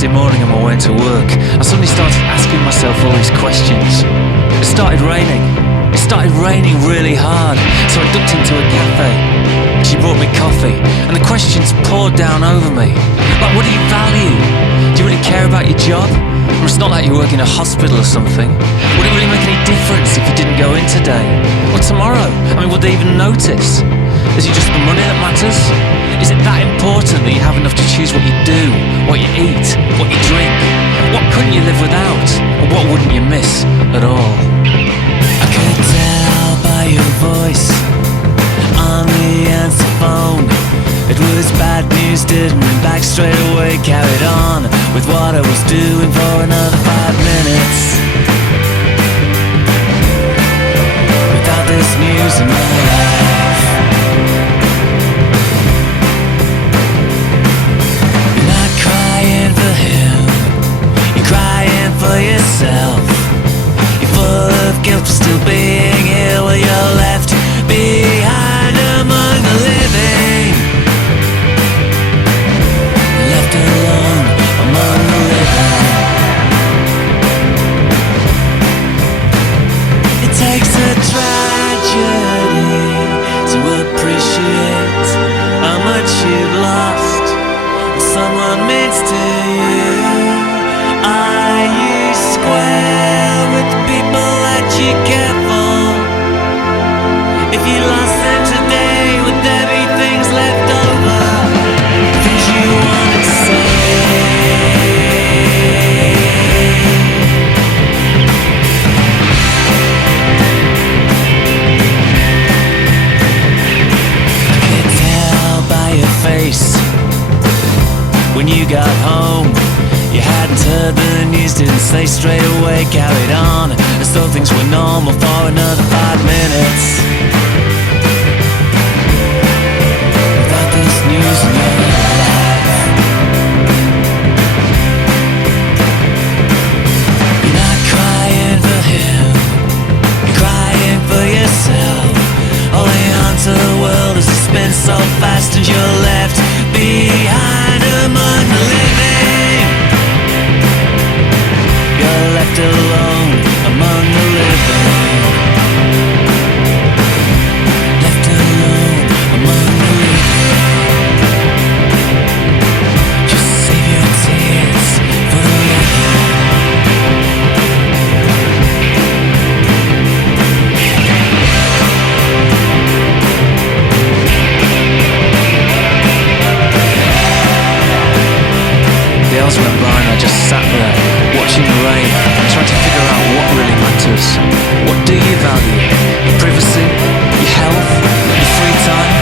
Tuesday morning on my way to work, I suddenly started asking myself all these questions. It started raining. It started raining really hard, so I ducked into a cafe. She brought me coffee, and the questions poured down over me. Like, what do you value? Do you really care about your job? Or it's not like you work in a hospital or something. Would it really make any difference if you didn't go in today? Or tomorrow? I mean, would they even notice? Is it just the money that matters? Is it that important that you have enough to choose what you do, what you eat, what you drink? What couldn't you live without? And what wouldn't you miss at all? I could tell by your voice on the answer phone. It was bad news, didn't ring back straight away. Carried on with what I was doing for another 5 minutes. Without this news in my life, you're not crying for him, you're crying for yourself. You're full of guilt for still being here while you're left behind among the living. Left alone among the living. It takes a tragedy to appreciate how much you've lost. Someone means to you. Are you square with the people that you care for? If you lost them today, would there be things left over? Things you want to say? I could tell by your face when you got home. You hadn't heard the news, didn't say straight away. Carried on as though things were normal for another 5 minutes. Without this news in your life, you're not crying for him, you're crying for yourself. Holding on to the world as it spins so fast, and you're left behind among the living. You're left alone among the living. Left alone among the living. Just save your tears for the living. The hours went by and I just sat there, watching the rain, trying to figure out what really matters. What do you value? Your privacy? Your health? Your free time?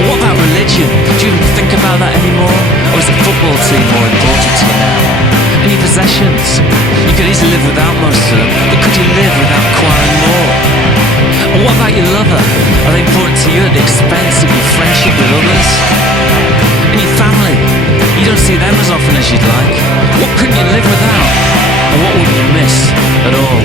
Or what about religion? Do you even think about that anymore? Or is the football team more important to you now? And your possessions? You could easily live without most of them, but could you live without acquiring more? And what about your lover? Are they important to you at the expense of your friendship with others? And your family? You don't see them as often as you'd like. What couldn't you live without? And what wouldn't you miss at all?